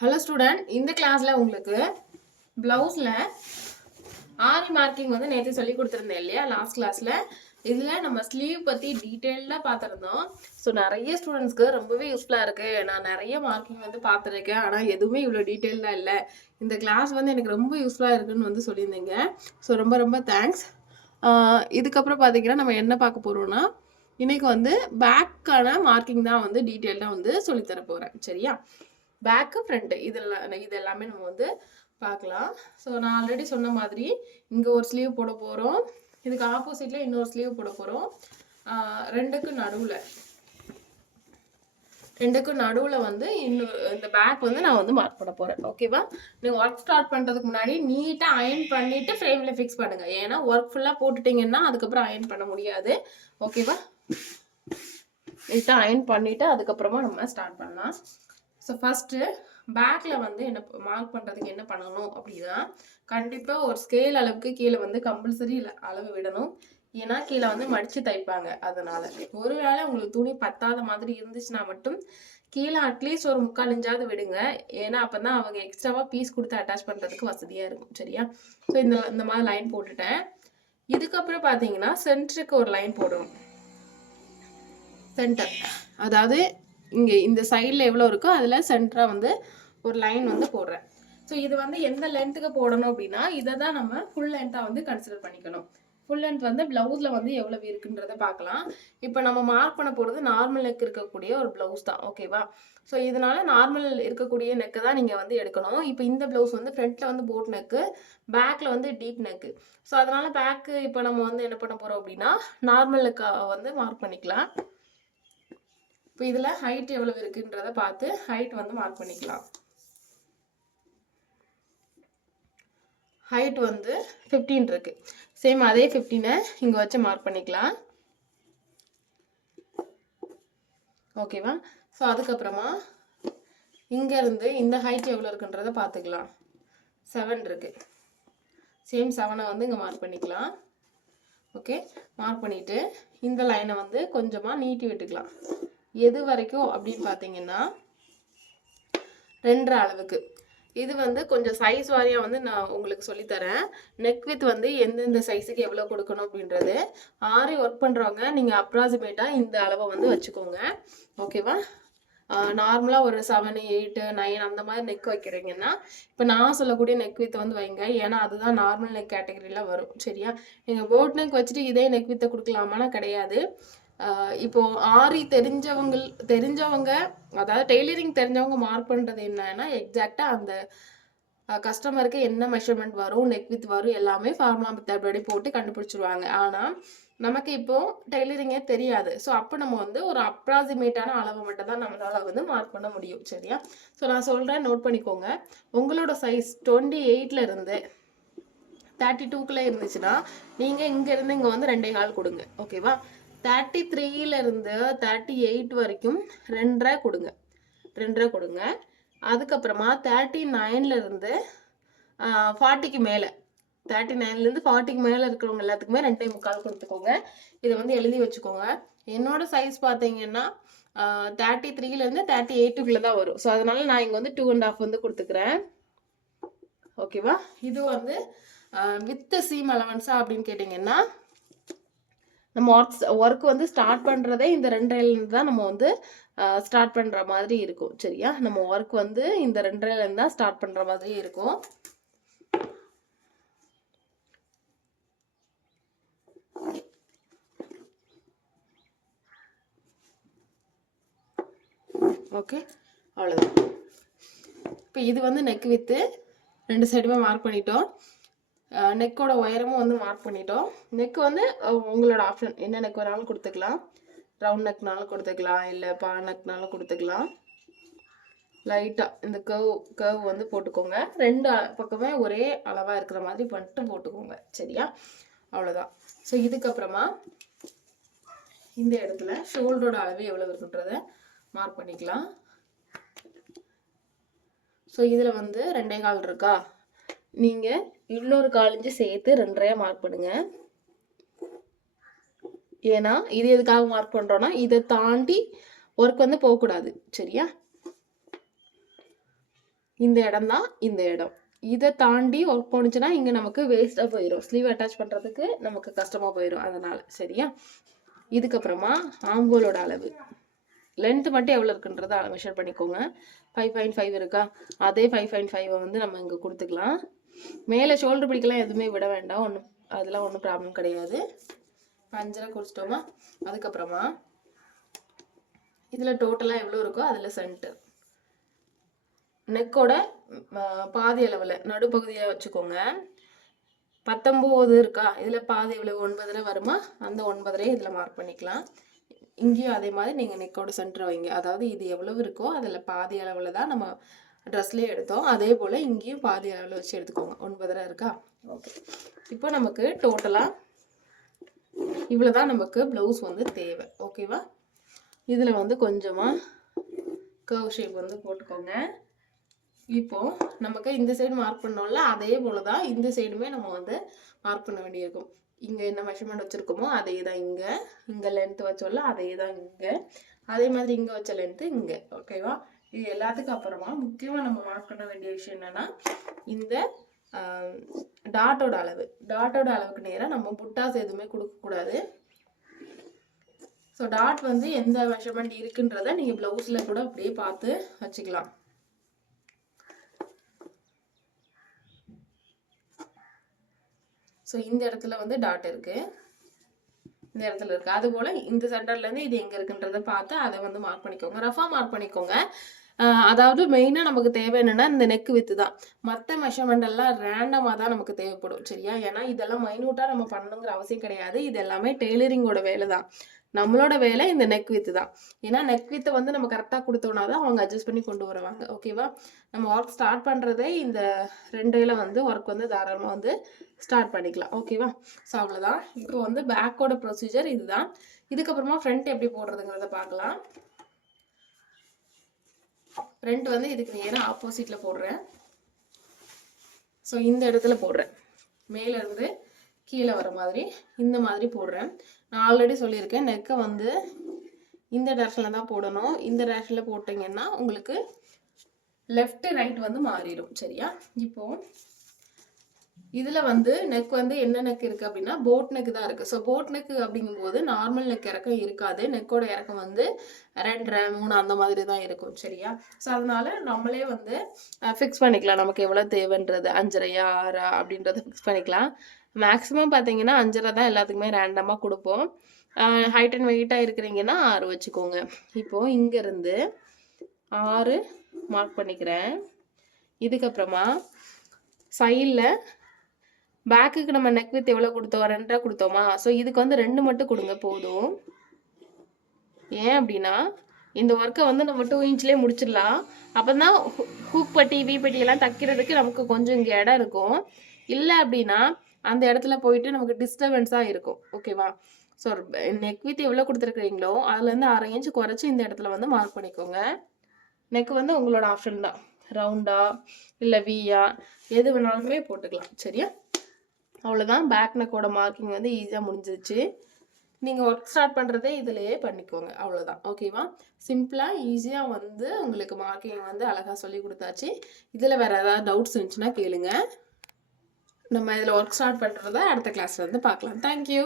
Hello student இந்த கிளாஸில் உங்களுக்கு ப்ளவுஸில் ஆரி மார்க்கிங் வந்து நேற்று சொல்லி கொடுத்துருந்தேன் இல்லையா லாஸ்ட் கிளாஸில் இதில் நம்ம ஸ்லீவ் பற்றி டீட்டெயில்டாக பார்த்துருந்தோம். ஸோ நிறைய ஸ்டூடெண்ட்ஸ்க்கு ரொம்பவே யூஸ்ஃபுல்லாக இருக்குது நான் நிறைய மார்க்கிங் வந்து பார்த்துருக்கேன். ஆனால் எதுவுமே இவ்வளோ டீட்டெயிலாக இல்லை. இந்த கிளாஸ் வந்து எனக்கு ரொம்ப யூஸ்ஃபுல்லாக இருக்குன்னு வந்து சொல்லியிருந்தீங்க. ஸோ ரொம்ப ரொம்ப தேங்க்ஸ் இதுக்கப்புறம் பார்த்தீங்கன்னா நம்ம என்ன பார்க்க போகிறோம்னா இன்றைக்கி வந்து பேக்கான மார்க்கிங் தான் வந்து டீட்டெயில்டாக வந்து சொல்லித்தர போகிறேன் சரியா? பேக்கு ஃப்ரண்ட்டு இதெல்லாம் இது எல்லாமே நம்ம வந்து பார்க்கலாம் ஸோ நான் ஆல்ரெடி சொன்ன மாதிரி இங்கே ஒரு ஸ்லீவ் போட போகிறோம் இதுக்கு ஆப்போசிட்டில் இன்னொரு ஸ்லீவ் போட போகிறோம் ரெண்டுக்கு நடுவில். ரெண்டுக்கும் நடுவில் வந்து இன்னும் இந்த பேக் வந்து நான் வந்து மார்க் பண்ண போகிறேன் ஓகேவா நீங்கள் ஒர்க் ஸ்டார்ட் பண்ணுறதுக்கு முன்னாடி நீட்டாக அயன் பண்ணிவிட்டு ஃப்ரேமில் ஃபிக்ஸ் பண்ணுங்கள் ஏன்னா ஒர்க் ஃபுல்லாக போட்டுட்டிங்கன்னா அதுக்கப்புறம் அயன் பண்ண முடியாது. ஓகேவா நீட்டாக அயன் பண்ணிவிட்டு அதுக்கப்புறமா நம்ம ஸ்டார்ட் பண்ணலாம். ஸோ ஃபஸ்ட்டு பேக்கில் வந்து என்ன மார்க் பண்ணுறதுக்கு என்ன பண்ணணும் அப்படின்னா கண்டிப்பாக ஒரு ஸ்கேல் அளவுக்கு கீழே வந்து கம்பல்சரி அளவு விடணும். ஏன்னா கீழே வந்து மடித்து தைப்பாங்க. அதனால் ஒருவேளை உங்களுக்கு துணி பத்தாத மாதிரி இருந்துச்சுன்னா மட்டும் கீழே அட்லீஸ்ட் ஒரு முக்கால் இன்ச்சாவது விடுங்க. ஏன்னா அப்போ தான் அவங்க எக்ஸ்ட்ராவாக பீஸ் கொடுத்து அட்டாச் பண்ணுறதுக்கு வசதியாக இருக்கும். சரியா? ஸோ இந்த இந்த மாதிரி லைன் போட்டுட்டேன். இதுக்கப்புறம் பார்த்தீங்கன்னா சென்டருக்கு ஒரு லைன் போடணும். சென்டர் அதாவது இங்கே இந்த சைடில் எவ்வளோ இருக்கோ அதில் சென்டராக வந்து ஒரு லைன் வந்து போடுறேன். ஸோ இது வந்து எந்த லென்த்துக்கு போடணும் அப்படின்னா இதை தான் நம்ம ஃபுல் லென்த்தாக வந்து கன்சிடர் பண்ணிக்கணும். ஃபுல் லென்த் வந்து ப்ளவுஸில் வந்து எவ்வளவு இருக்குன்றத பார்க்கலாம். இப்போ நம்ம மார்க் பண்ண போகிறது நார்மல் நெக் இருக்கக்கூடிய ஒரு ப்ளவுஸ் தான் ஓகேவா ஸோ இதனால நார்மல் இருக்கக்கூடிய நெக்கு தான் நீங்கள் வந்து எடுக்கணும். இப்போ இந்த ப்ளவுஸ் வந்து ஃப்ரண்ட்டில் வந்து போட் நெக்கு பேக்கில் வந்து டீப் நெக்கு ஸோ அதனால பேக்கு இப்போ நம்ம வந்து என்ன பண்ண போகிறோம் அப்படின்னா நார்மல் நெக்கை வந்து மார்க் பண்ணிக்கலாம். இப்போ இதில் ஹைட் எவ்வளோ இருக்குன்றத பார்த்து ஹைட் வந்து மார்க் பண்ணிக்கலாம். ஹைட் வந்து ஃபிஃப்டீன் இருக்குது சேம் அதே ஃபிஃப்டீனை இங்கே வச்சு மார்க் பண்ணிக்கலாம். ஓகேவா ஸோ அதுக்கப்புறமா இங்கேருந்து இந்த ஹைட் எவ்வளோ இருக்குன்றத பார்த்துக்கலாம். செவன் இருக்குது சேம் செவனை வந்து இங்கே மார்க் பண்ணிக்கலாம். ஓகே மார்க் பண்ணிவிட்டு இந்த லைனை வந்து கொஞ்சமாக நீட்டி விட்டுக்கலாம். எது வரைக்கும் அப்படின்னு பார்த்தீங்கன்னா ரெண்டரை அளவுக்கு. இது வந்து கொஞ்சம் சைஸ் வாரியாக வந்து நான் உங்களுக்கு சொல்லித்தரேன். நெக் வித் வந்து எந்தெந்த சைஸுக்கு எவ்வளோ கொடுக்கணும் அப்படின்றது. ஆரி ஒர்க் பண்ணுறவங்க நீங்கள் அப்ராக்சிமேட்டாக இந்த அளவை வந்து வச்சுக்கோங்க. ஓகேவா நார்மலாக ஒரு செவன் எயிட்டு நைன் அந்த மாதிரி நெக் வைக்கிறீங்கன்னா இப்போ நான் சொல்லக்கூடிய நெக் வித் வந்து வைங்க. ஏன்னா அதுதான் நார்மல் நெக் கேட்டகரியில் வரும். சரியா? நீங்கள் போட் நெக் வச்சுட்டு இதே நெக் வித்தை கொடுக்கலாமான்னா கிடையாது. இப்போ ஆரி தெரிஞ்சவங்க தெரிஞ்சவங்க அதாவது டெய்லரிங் தெரிஞ்சவங்க மார்க் பண்ணுறது என்னன்னா எக்ஸாக்டாக அந்த கஸ்டமருக்கு என்ன மெஷர்மெண்ட் வரும் நெக் வித் வரும் எல்லாமே ஃபார்முலா மெத்தட் போட்டு கண்டுபிடிச்சிருவாங்க. ஆனால் நமக்கு இப்போ டெய்லரிங்கே தெரியாது. ஸோ அப்போ நம்ம வந்து ஒரு அப்ராக்சிமேட்டான அளவை மட்டும் தான் நம்மளால் வந்து மார்க் பண்ண முடியும் சரியா? ஸோ நான் சொல்கிறேன் நோட் பண்ணிக்கோங்க. உங்களோட சைஸ் டுவெண்ட்டி எயிட்டில் இருந்து தேர்ட்டி டூக்குள்ளே இருந்துச்சுன்னா நீங்கள் இங்கேருந்து இங்கே வந்து ரெண்டே கால் கொடுங்க ஓகேவா தேர்ட்டி த்ரீலேருந்து தேர்ட்டி எயிட் வரைக்கும் ரெண்டரை கொடுங்க. ரெண்டரை கொடுங்க. அதுக்கப்புறமா தேர்ட்டி நைன்லேருந்து ஃபார்ட்டிக்கு மேலே. தேர்ட்டி நைன்லேருந்து ஃபார்ட்டிக்கு மேலே இருக்கிறவங்க எல்லாத்துக்குமே ரெண்டே முக்கால் கொடுத்துக்கோங்க. இதை வந்து எழுதி வச்சுக்கோங்க. என்னோட சைஸ் பார்த்தீங்கன்னா தேர்ட்டி த்ரீலேருந்து தேர்ட்டி எயிட்டுக்குள்ளே தான் வரும். ஸோ அதனால நான் இங்கே வந்து டூ அண்ட் ஆஃப் வந்து கொடுத்துக்கிறேன். ஓகேவா இது வந்து வித் சீம் அலவன்ஸா அப்படின்னு கேட்டிங்கன்னா நம்ம ஒர்க் ஒர்க் வந்து ஸ்டார்ட் பண்ணுறதே இந்த ரெண்டரைலேருந்து தான் நம்ம வந்து ஸ்டார்ட் பண்ணுற மாதிரி இருக்கும். சரியா? நம்ம ஒர்க் வந்து இந்த ரெண்டரைலேருந்து தான் ஸ்டார்ட் பண்ணுற மாதிரி இருக்கும். ஓகே அவ்வளோதான் இப்போ இது வந்து நெக் வித்து ரெண்டு சைடுமே மார்க் பண்ணிட்டோம். நெக்கோட உயரமும் வந்து மார்க் பண்ணிட்டோம். நெக் வந்து உங்களோட ஆப்ஷன் என்ன நெக் வேணாலும் கொடுத்துக்கலாம். ரவுண்ட் நெக்னாலும் கொடுத்துக்கலாம். இல்லை பா நெக்னாலும் கொடுத்துக்கலாம். லைட்டாக இந்த கர்வ் கர்வ் வந்து போட்டுக்கோங்க. ரெண்டு பக்கமே ஒரே அளவாக இருக்கிற மாதிரி பண்ணிட்டு போட்டுக்கோங்க. சரியா? அவ்வளோதான் ஸோ இதுக்கப்புறமா இந்த இடத்துல ஷோல்டரோட அளவு எவ்வளோ இருக்குன்றத மார்க் பண்ணிக்கலாம். ஸோ இதில் வந்து ரெண்டே கால் இருக்கா? நீங்கள் இன்னொரு காலஞ்சு சேர்த்து ரெண்டரையா மார்க் பண்ணுங்க. ஏன்னா இது எதுக்காக மார்க் பண்ணுறோன்னா இதை தாண்டி ஒர்க் வந்து போகக்கூடாது. சரியா? இந்த இடம் தான் இந்த இடம். இதை தாண்டி ஒர்க் போணுச்சுன்னா இங்கே நமக்கு வேஸ்ட்டாக போயிடும் ஸ்லீவ் அட்டாச் பண்ணுறதுக்கு நமக்கு கஷ்டமாக போயிடும் அதனால். சரியா? இதுக்கப்புறமா ஆம்போலோட அளவு. லென்த் மட்டும் எவ்வளோ இருக்குன்றதை மெஷர் பண்ணிக்கோங்க. ஃபைவ் பாயிண்ட் ஃபைவ் இருக்கா? அதே ஃபைவ் பாயிண்ட் ஃபைவை வந்து நம்ம இங்கே கொடுத்துக்கலாம். மேலே ஷோல்டர் பிடிக்கலாம் எதுவுமே விட வேண்டாம். ஒன்றும் அதெல்லாம் ஒன்றும் ப்ராப்ளம் கிடையாது. அஞ்சரை குறிச்சிட்டோமா அதுக்கப்புறமா இதில் டோட்டலாக எவ்வளோ இருக்கோ அதில் சென்டர் நெக்கோட பாதி அளவில் நடுப்பகுதியை வச்சுக்கோங்க. பத்தொம்போது இருக்கா? இதில் பாதி எவ்வளோ ஒன்பதில் வருமா? அந்த ஒன்பதுலேயே இதில் மார்க் பண்ணிக்கலாம். இங்கேயும் அதே மாதிரி நீங்கள் நெக்கோட சென்டர் வைங்க. அதாவது இது எவ்வளவு இருக்கோ அதில் பாதி அளவில் தான் நம்ம ட்ரெஸ்லேயே எடுத்தோம். அதே போல் இங்கேயும் பாதி அளவில் வச்சு எடுத்துக்கோங்க. ஒன்பதரை இருக்கா? ஓகே. இப்போ நமக்கு டோட்டலாக இவ்வளோ தான் நமக்கு ப்ளவுஸ் வந்து தேவை. ஓகேவா இதில் வந்து கொஞ்சமாக கர்வ் ஷேப் வந்து போட்டுக்கோங்க. இப்போ நமக்கு இந்த சைடு மார்க் பண்ணோம்ல அதே போல தான் இந்த சைடுமே நம்ம வந்து மார்க் பண்ண வேண்டியிருக்கும். இங்கே என்ன மெஷர்மெண்ட் வச்சுருக்கோமோ அதே தான் இங்கே. இங்கே லென்த் வச்சோம்ல அதே தான் இங்கே. அதே மாதிரி இங்கே வச்ச லென்த்து இங்கே. ஓகேவா இது எல்லாத்துக்கும் அப்புறமா முக்கியமாக நம்ம மார்க் பண்ண வேண்டிய விஷயம் என்னென்னா இந்த டாட்டோட அளவு. டாட்டோட அளவுக்கு நேராக நம்ம புட்டாஸ் எதுவுமே கொடுக்கக்கூடாது ஸோ டாட் வந்து எந்த மெஷர்மெண்ட் இருக்குன்றத நீங்கள் ப்ளவுஸில் கூட அப்படியே பார்த்து வச்சுக்கலாம். ஸோ இந்த இடத்துல வந்து டாட் இருக்குது இந்த இடத்துல இருக்குது அது போல் இந்த சென்டர்லேருந்து இது எங்கே இருக்குன்றத பார்த்து அதை வந்து மார்க் பண்ணிக்கோங்க. ரஃபாக மார்க் பண்ணிக்கோங்க. அதாவது மெயினாக நமக்கு தேவை என்னென்னா இந்த நெக் வித்து தான். மற்ற மெஷர்மெண்ட் எல்லாம் ரேண்டமாக தான் நமக்கு தேவைப்படும். சரியா? ஏன்னா இதெல்லாம் மைனூட்டாக நம்ம பண்ணணுங்கிற அவசியம் கிடையாது. இது எல்லாமே டெய்லரிங்கோட வேலை தான். நம்மளோட வேலை இந்த நெக் வித்து தான். ஏன்னா நெக் வித்தை வந்து நம்ம கரெக்டாக கொடுத்தோம்னா தான் அவங்க அட்ஜஸ்ட் பண்ணி கொண்டு வருவாங்க. ஓகேவா நம்ம ஒர்க் ஸ்டார்ட் பண்ணுறதே இந்த ரெண்டுல வந்து ஒர்க் வந்து தாராளமாக வந்து ஸ்டார்ட் பண்ணிக்கலாம். ஓகேவா ஸோ அவ்வளோதான் இப்போ வந்து பேக்கோட ப்ரொசீஜர் இதுதான். இதுக்கப்புறமா ஃப்ரண்ட் எப்படி போடுறதுங்கிறத பார்க்கலாம். ஃப்ரண்ட் வந்து இதுக்கு நேராக ஆப்போசிட்டில் போடுறேன். ஸோ இந்த இடத்துல போடுறேன். மேலேருந்து கீழே வர மாதிரி இந்த மாதிரி போடுறேன். நான் ஆல்ரெடி சொல்லியிருக்கேன் நெக்கை வந்து இந்த டேரக்ஷனில் தான் போடணும். இந்த டேரக்ஷனில் போட்டிங்கன்னா உங்களுக்கு லெஃப்ட் ரைட் வந்து மாறிடும் சரியா? இப்போ இதில் வந்து நெக் வந்து என்ன நெக் இருக்குது அப்படின்னா போட் நெக் தான் இருக்குது ஸோ போட் நெக் அப்படிங்கும்போது நார்மல் நெக் இறக்கம் இருக்காது. நெக்கோட இறக்கம் வந்து ரெண்டரை மூணு அந்த மாதிரி தான் இருக்கும் சரியா? ஸோ அதனால நம்மளே வந்து ஃபிக்ஸ் பண்ணிக்கலாம். நமக்கு எவ்வளோ தேவைன்றது அஞ்சரையா ஆறா அப்படின்றத ஃபிக்ஸ் பண்ணிக்கலாம். மேக்ஸிமம் பார்த்தீங்கன்னா அஞ்சரை தான் எல்லாத்துக்குமே ரேண்டமாக கொடுப்போம். ஹைட் அண்ட் வெயிட்டாக இருக்கிறீங்கன்னா ஆறு வச்சுக்கோங்க. இப்போது இங்கேருந்து ஆறு மார்க் பண்ணிக்கிறேன். இதுக்கப்புறமா சைடில் பேக்குக்கு நம்ம நெக் வித் எவ்வளோ கொடுத்தோம்? ரெண்டரை கொடுத்தோமா? ஸோ இதுக்கு வந்து ரெண்டு மட்டும் கொடுங்க போதும். ஏன் அப்படின்னா இந்த ஒர்க்கை வந்து நம்ம டூ இன்ச்லேயே முடிச்சிடலாம். அப்போ தான் ஹூக் பட்டி வீ பட்டி எல்லாம் தைக்கிறதுக்கு நமக்கு கொஞ்சம் இங்கே இடம் இருக்கும். இல்லை அப்படின்னா அந்த இடத்துல போயிட்டு நமக்கு டிஸ்டர்பன்ஸாக இருக்கும். ஓகேவா ஸோ நெக் வித் எவ்வளோ கொடுத்துருக்குறீங்களோ அதுலேருந்து அரை இன்ச் குறைச்சி இந்த இடத்துல வந்து மார்க் பண்ணிக்கோங்க. நெக் வந்து உங்களோட ஆப்ஷன் தான். ரவுண்டா இல்லை வியா எது வேணாலுமே போட்டுக்கலாம். சரியா? அவ்வளோதான் பேக் நெக்கோட மார்க்கிங் வந்து ஈஸியாக முடிஞ்சிச்சு நீங்கள் ஒர்க் ஸ்டார்ட் பண்ணுறதே இதிலேயே பண்ணிக்கோங்க. அவ்வளோதான் ஓகேவா சிம்பிளாக ஈஸியாக வந்து உங்களுக்கு மார்க்கிங் வந்து அழகாக சொல்லி கொடுத்தாச்சு. இதில் வேறு ஏதாவது டவுட்ஸ் இருந்துச்சுன்னா கேளுங்கள் நம்ம இதில் ஒர்க் ஸ்டார்ட் பண்ணுறத அடுத்த கிளாஸ்லேருந்து பார்க்கலாம். தேங்க்யூ